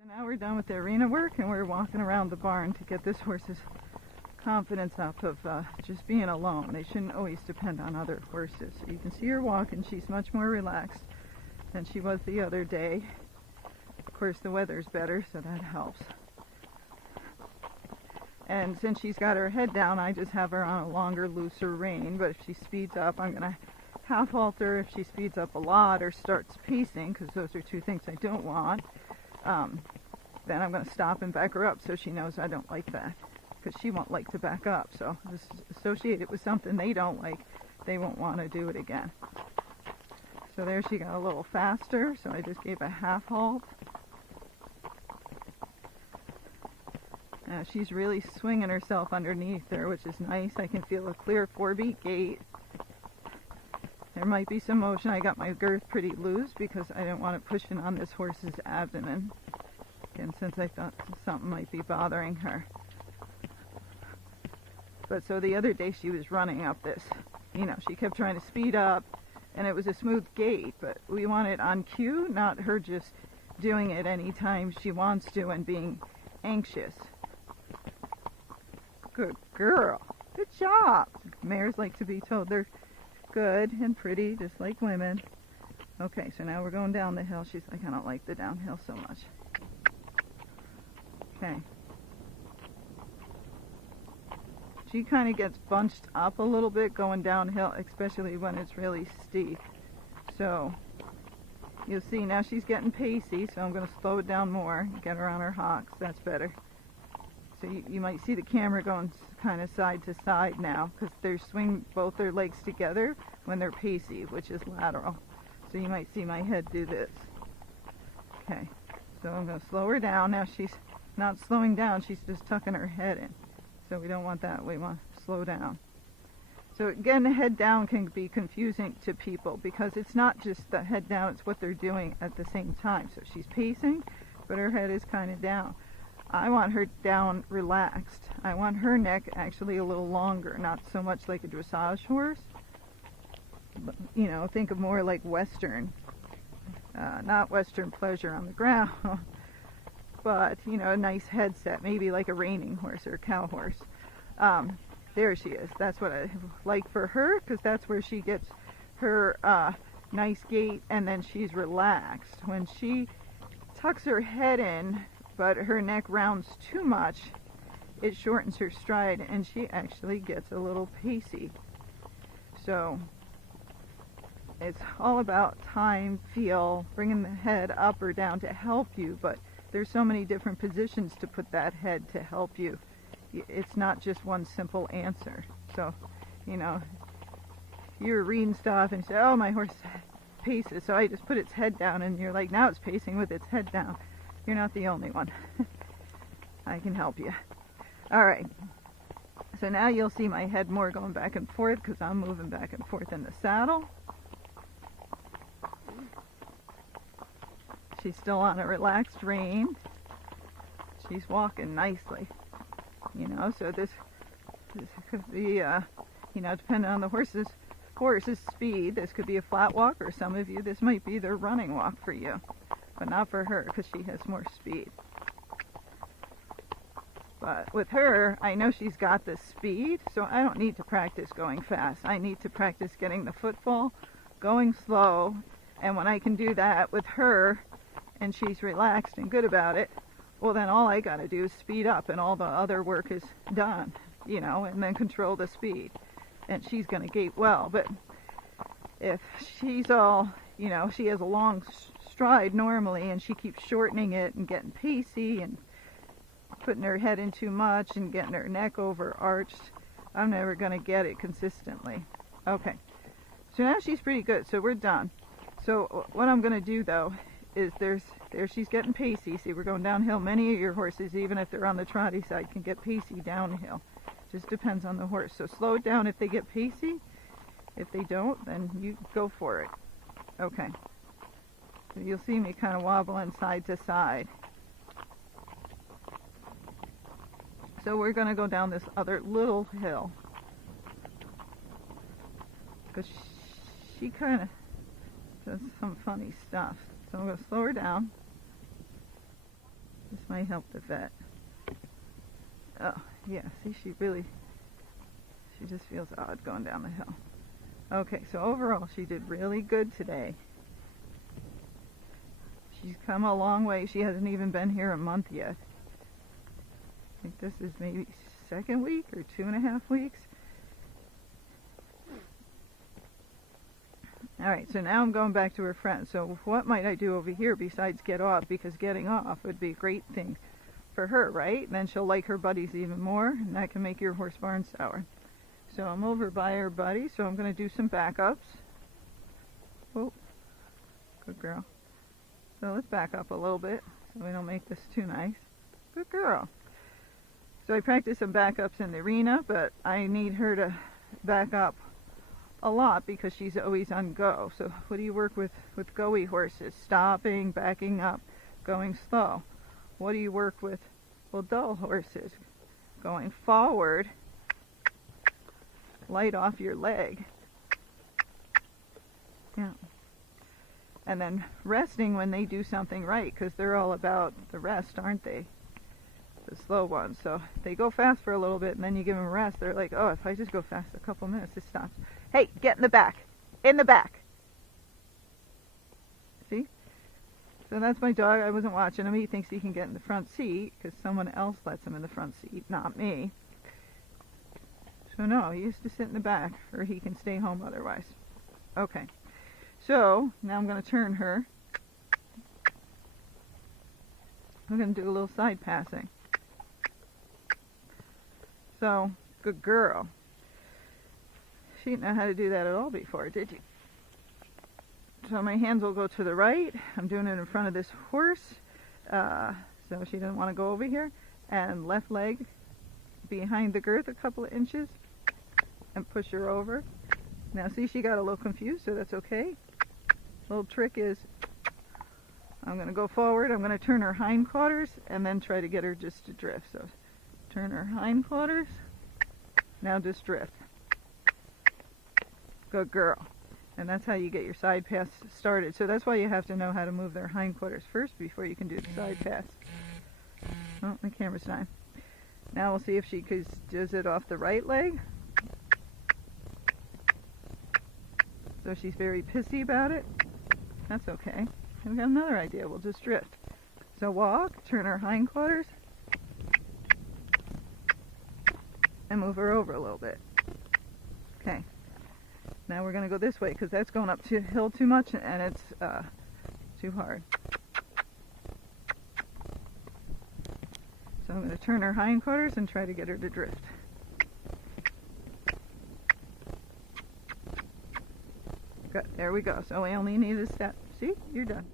So now we're done with the arena work and we're walking around the barn to get this horse's confidence up of just being alone. They shouldn't always depend on other horses. You can see her walking. She's much more relaxed than she was the other day. Of course, the weather's better, so that helps. And since she's got her head down, I just have her on a longer, looser rein. But if she speeds up, I'm going to half halter. If she speeds up a lot or starts pacing, because those are two things I don't want, then I'm going to stop and back her up so she knows I don't like that. Because she won't like to back up. So associate it with something they don't like, they won't want to do it again. So there she got a little faster, so I just gave a half halt. She's really swinging herself underneath there, which is nice. I can feel a clear 4-beat gait. There might be some motion. I got my girth pretty loose because I didn't want it pushing on this horse's abdomen. Again, since I thought something might be bothering her. But so the other day she was running up this. You know, she kept trying to speed up, and it was a smooth gait, but we want it on cue, not her just doing it anytime she wants to and being anxious. Good girl. Good job. Mares like to be told they're good and pretty, just like women. Okay, so now we're going down the hill. She's like, I don't like the downhill so much. Okay. She kind of gets bunched up a little bit going downhill, especially when it's really steep. So you'll see now she's getting pacey, so I'm going to slow it down more, get her on her hocks. That's better. So you might see the camera going kind of side to side now because they're swinging both their legs together when they're pacey, which is lateral. So you might see my head do this. Okay, so I'm going to slow her down. Now she's not slowing down, she's just tucking her head in. So we don't want that, we want to slow down. So getting the head down can be confusing to people because it's not just the head down, it's what they're doing at the same time. So she's pacing, but her head is kind of down. I want her down relaxed. I want her neck actually a little longer, not so much like a dressage horse. But, you know, think of more like Western, not Western pleasure on the ground, but, you know, a nice headset, maybe like a reining horse or a cow horse. There she is. That's what I like for her because that's where she gets her nice gait and then she's relaxed. When she tucks her head in, but her neck rounds too much, it shortens her stride and she actually gets a little pacey. So it's all about time, feel, bringing the head up or down to help you, but there's so many different positions to put that head to help you. It's not just one simple answer. So, you know, you're reading stuff and you say, oh, my horse paces, so I just put its head down, and you're like, now it's pacing with its head down. You're not the only one. I can help you. All right. So now you'll see my head more going back and forth because I'm moving back and forth in the saddle. She's still on a relaxed rein. She's walking nicely. You know, so this could be, you know, depending on the horse's speed, this could be a flat walk, or some of you, this might be their running walk for you. But not for her because she has more speed. But with her, I know she's got the speed, so I don't need to practice going fast. I need to practice getting the footfall, going slow, and when I can do that with her, and she's relaxed and good about it, well then all I gotta do is speed up and all the other work is done, you know, and then control the speed. And she's gonna gait well. But if she's all, you know, she has a long stride normally and she keeps shortening it and getting pacey and putting her head in too much and getting her neck overarched, I'm never gonna get it consistently. Okay, so now she's pretty good, so we're done. So what I'm gonna do though is there she's getting pacey. See, we're going downhill. Many of your horses, even if they're on the trotty side, can get pacey downhill. Just depends on the horse. So slow it down if they get pacey. If they don't, then you go for it. Okay. So you'll see me kind of wobbling side to side. So we're going to go down this other little hill. Because she kind of does some funny stuff. So I'm going to slow her down. This might help the vet. Oh, yeah, see, she just feels odd going down the hill. Okay, so overall, she did really good today. She's come a long way. She hasn't even been here a month yet. I think this is maybe second week or 2.5 weeks. Alright, so now I'm going back to her friend. So what might I do over here besides get off? Because getting off would be a great thing for her, right? And then she'll like her buddies even more, and that can make your horse barn sour. So I'm over by her buddy, so I'm going to do some backups. Oh, good girl. So let's back up a little bit so we don't make this too nice. Good girl. So I practice some backups in the arena, but I need her to back up a lot because she's always on go. So what do you work with Gaye horses? Stopping, backing up, going slow. What do you work with dull horses? Going forward, light off your leg. Yeah. And then resting when they do something right, because they're all about the rest, aren't they? The slow ones. So they go fast for a little bit and then you give them a rest. They're like, oh, if I just go fast a couple minutes, it stops. Hey, get in the back. In the back. See? So that's my dog. I wasn't watching him. He thinks he can get in the front seat because someone else lets him in the front seat, not me. So no, he used to sit in the back or he can stay home otherwise. Okay. So now I'm going to turn her. I'm going to do a little side passing. So, good girl. She didn't know how to do that at all before, did you? So my hands will go to the right. I'm doing it in front of this horse. So she doesn't want to go over here. And left leg behind the girth a couple of inches. And push her over. Now see, she got a little confused, so that's okay. Little trick is, I'm going to go forward. I'm going to turn her hindquarters and then try to get her just to drift. So turn her hindquarters. Now just drift. Good girl. And that's how you get your side pass started. So that's why you have to know how to move their hindquarters first before you can do the side pass. Oh, the camera's dying. Now we'll see if she does it off the right leg. So she's very pissy about it. That's okay. We've got another idea. We'll just drift. So walk, turn her hindquarters, and move her over a little bit. Okay. Now we're going to go this way because that's going up the hill too much and it's too hard. So I'm going to turn her hindquarters and try to get her to drift. Good. There we go. So we only need a step. See? You're done.